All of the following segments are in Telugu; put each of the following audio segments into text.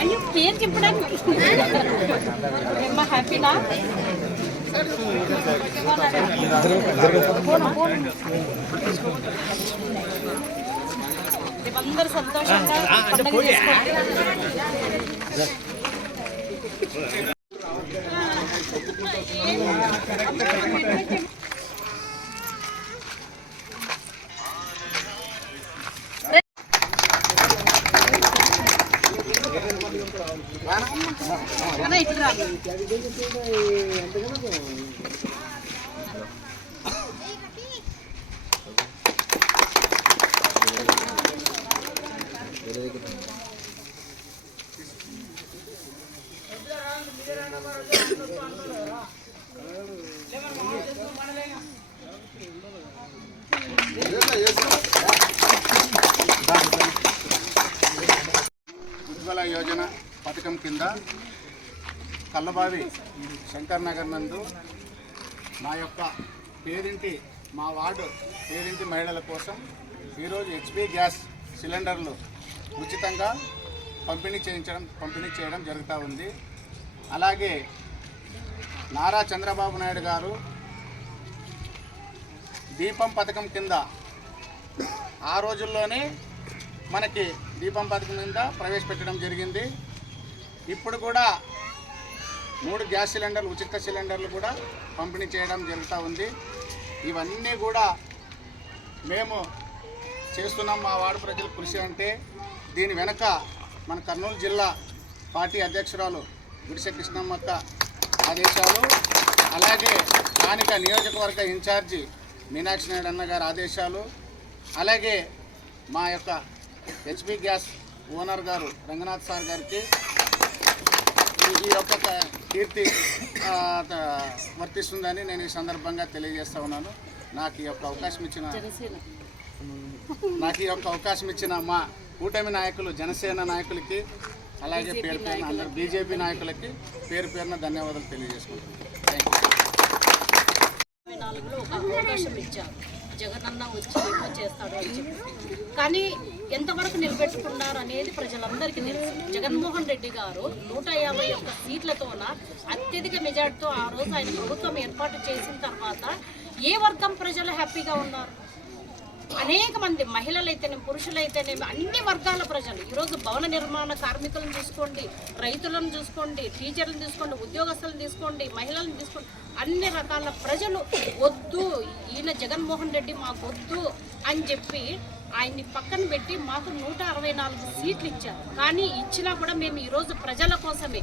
అయ్యో పేరు చెప్పడానికి హ్యాపీనా అందరూ సంతోషంగా పండుగ ఉజ్వల యోజన పథకం కింద కల్లబావి శంకర్ నగర్ నందు మా యొక్క మా వార్డు పేరింటి మహిళల కోసం ఈరోజు హెచ్పి గ్యాస్ సిలిండర్లు ఉచితంగా పంపిణీ చేయడం జరుగుతూ ఉంది. అలాగే నారా చంద్రబాబు నాయుడు గారు దీపం పథకం కింద ఆ రోజుల్లోనే మనకి దీపం పథకం కింద ప్రవేశపెట్టడం జరిగింది. ఇప్పుడు కూడా 3 గ్యాస్ సిలిండర్లు ఉచిత సిలిండర్లు కూడా పంపిణీ చేయడం జరుగుతూ ఉంది. ఇవన్నీ కూడా మేము చేస్తున్నాం. మా వార్డు ప్రజల కృషి అంటే దీని వెనక మన కర్నూలు జిల్లా పార్టీ అధ్యక్షురాలు గుడిసె కృష్ణమ్మక్క ఆదేశాలు, అలాగే స్థానిక నియోజకవర్గ ఇన్ఛార్జి మీనాక్షి నాయుడు అన్న గారి ఆదేశాలు, అలాగే మా యొక్క హెచ్పి గ్యాస్ ఓనర్ గారు రంగనాథ్ సార్ గారికి ఈ యొక్క కీర్తి వర్తిస్తుందని నేను ఈ సందర్భంగా తెలియజేస్తా ఉన్నాను. నాకు ఈ యొక్క అవకాశం ఇచ్చిన మా కూటమి నాయకులు జనసేన నాయకులకి, అలాగే పేరు పేరున అందరు బీజేపీ నాయకులకి పేరు పేరున ధన్యవాదాలు తెలియజేసుకుంటున్నాను. జగనన్న వచ్చి ఏమో చేస్తాడు అని చెప్పి, కానీ ఎంతవరకు నిలబెట్టుకున్నారు అనేది ప్రజలందరికీ తెలుసు. జగన్మోహన్ రెడ్డి గారు 151 సీట్లతోన అత్యధిక మెజార్టీతో ఆ రోజు ఆయన ప్రభుత్వం ఏర్పాటు చేసిన తర్వాత ఏ వర్గం ప్రజలు హ్యాపీగా ఉన్నారు? అనేక మంది మహిళలైతేనే పురుషులైతేనేమి అన్ని వర్గాల ప్రజలు ఈరోజు భవన నిర్మాణ కార్మికులను చూసుకోండి, రైతులను చూసుకోండి, టీచర్లను తీసుకోండి, ఉద్యోగస్తులను తీసుకోండి, మహిళలను తీసుకోండి, అన్ని రకాల ప్రజలు వద్దు ఈయన జగన్మోహన్ రెడ్డి మాకు వద్దు అని చెప్పి ఆయన్ని పక్కన పెట్టి మాకు 164 సీట్లు ఇచ్చారు. కానీ ఇచ్చినా కూడా మేము ఈరోజు ప్రజల కోసమే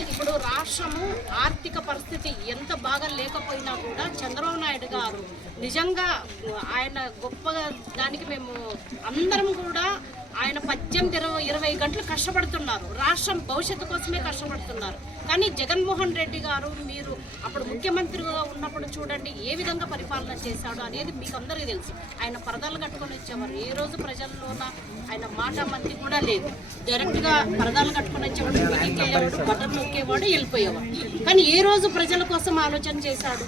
ఇప్పుడు రాష్ట్రము ఆర్థిక పరిస్థితి ఎంత బాగా లేకపోయినా కూడా చంద్రబాబు నాయుడు గారు నిజంగా ఆయన గొప్ప దానికి మేము అందరం కూడా ఆయన 18-20 గంటలు కష్టపడుతున్నారు. రాష్ట్రం భవిష్యత్తు కోసమే కష్టపడుతున్నారు. కానీ జగన్మోహన్ రెడ్డి గారు మీరు అప్పుడు ముఖ్యమంత్రిగా ఉన్నప్పుడు చూడండి ఏ విధంగా పరిపాలన చేశాడు అనేది మీకు అందరికీ తెలుసు. ఆయన పరదాలు కట్టుకొని వచ్చేవారు. ఏ రోజు ప్రజల్లోన ఆయన మాట మంది కూడా లేదు. డైరెక్ట్గా పరదాలు కట్టుకొని వచ్చేవాడు, మీటింగ్కి వెళ్ళేవాడు, బటన్ నొక్కేవాడు, వెళ్ళిపోయేవాడు. కానీ ఏ రోజు ప్రజల కోసం ఆలోచన చేశాడు?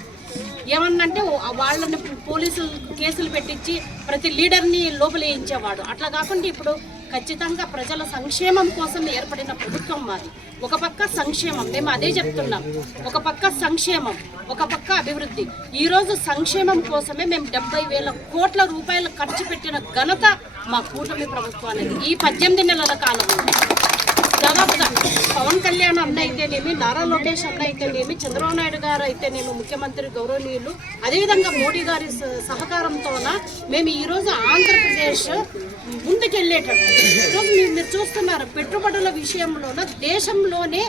ఏమన్నంటే వాళ్ళని పోలీసులు కేసులు పెట్టించి ప్రతి లీడర్ని లోపలేయించేవాడు. అట్లా కాకుండా ఇప్పుడు ఖచ్చితంగా ప్రజల సంక్షేమం కోసం ఏర్పడిన ప్రభుత్వం మాది. ఒక పక్క సంక్షేమం, మేము అదే చెప్తున్నాం, ఒక పక్క సంక్షేమం, ఒక పక్క అభివృద్ధి. ఈరోజు సంక్షేమం కోసమే మేము 70,000 కోట్ల రూపాయలు ఖర్చు పెట్టిన ఘనత మా కూటమి ప్రభుత్వానికి ఈ 18 నెలల కాలంలో. దాదాపుగా పవన్ కళ్యాణ్ అన్న అయితేనేమి, నారా లోకేష్ అన్న అయితేనేమి, చంద్రబాబు నాయుడు గారు అయితేనేమి ముఖ్యమంత్రి గౌరవనీయులు, అదేవిధంగా మోడీ గారి సహకారంతోన మేము ఈరోజు ఆంధ్రప్రదేశ్ ముందుకెళ్ళేటట్టు ఈరోజు మీరు చూస్తున్నారు. పెట్టుబడుల విషయంలోన దేశంలోనే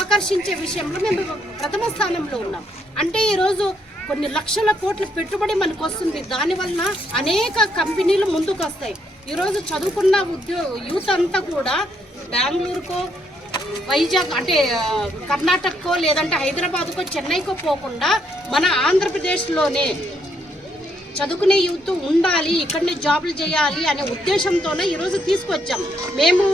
ఆకర్షించే విషయంలో మేము ప్రథమ స్థానంలో ఉన్నాం. అంటే ఈరోజు కొన్ని లక్షల కోట్ల పెట్టుబడి మనకు వస్తుంది. దానివల్ల అనేక కంపెనీలు ముందుకు వస్తాయి. ఈరోజు చదువుకున్న యూత్ అంతా కూడా బెంగళూరుకో, వైజాగ్ అంటే కర్ణాటకకో, లేదంటే హైదరాబాద్కో, చెన్నైకో పోకుండా మన ఆంధ్రప్రదేశ్లోనే చదువుకునే యూత్ ఉండాలి, ఇక్కడనే జాబులు చేయాలి అనే ఉద్దేశంతోనే ఈరోజు తీసుకొచ్చాం. మేము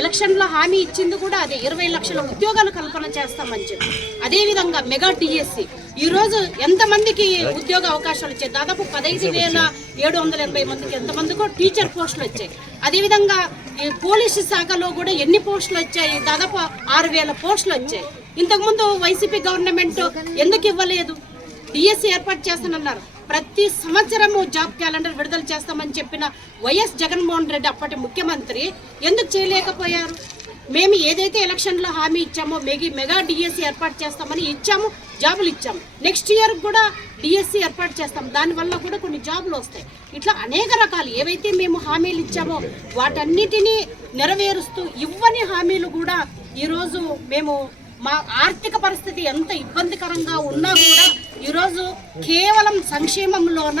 ఎలక్షన్లో హామీ ఇచ్చింది కూడా అదే, 20 లక్షల ఉద్యోగాలు కల్పన చేస్తామని చెప్పి. అదేవిధంగా మెగా డిఎస్సి ఈరోజు ఎంతమందికి ఉద్యోగ అవకాశాలు వచ్చాయి? దాదాపు 15,780 మందికి ఎంతమందికో టీచర్ పోస్టులు వచ్చాయి. అదేవిధంగా ఈ పోలీసు శాఖలో కూడా ఎన్ని పోస్టులు వచ్చాయి? దాదాపు 6,000 పోస్టులు వచ్చాయి. ఇంతకుముందు వైసీపీ గవర్నమెంట్ ఎందుకు ఇవ్వలేదు? డిఎస్సి ఏర్పాటు చేస్తానన్నారు. ప్రతి సంవత్సరము జాబ్ క్యాలెండర్ విడుదల చేస్తామని చెప్పిన వైఎస్ జగన్మోహన్ రెడ్డి అప్పటి ముఖ్యమంత్రి ఎందుకు చేయలేకపోయారు? మేము ఏదైతే ఎలక్షన్లో హామీ ఇచ్చామో మెగా డిఎస్సి ఏర్పాటు చేస్తామని ఇచ్చాము, జాబులు ఇచ్చాము. నెక్స్ట్ ఇయర్ కూడా డిఎస్సి ఏర్పాటు చేస్తాం, దానివల్ల కూడా కొన్ని జాబులు వస్తాయి. ఇట్లా అనేక రకాలు ఏవైతే మేము హామీలు ఇచ్చామో వాటన్నిటినీ నెరవేరుస్తూ ఇవ్వని హామీలు కూడా ఈరోజు మేము మా ఆర్థిక పరిస్థితి ఎంత ఇబ్బందికరంగా ఉన్నా కూడా ఈరోజు కేవలం సంక్షేమంలోన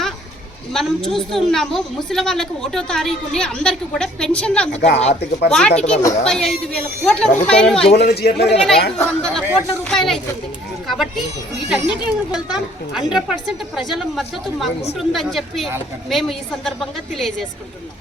మనం చూస్తూ ఉన్నాము. ముసలి వాళ్ళకి 1వ తారీఖుని అందరికి కూడా పెన్షన్లు అందుతున్నాయి. వాటికి 35,000 కోట్ల రూపాయలు, 3,500 కోట్ల రూపాయలు అవుతుంది. కాబట్టి వీటన్నిటిని వెళ్తాం. 100% ప్రజల మద్దతు మాకు ఉంటుందని చెప్పి మేము ఈ సందర్భంగా తెలియజేసుకుంటున్నాం.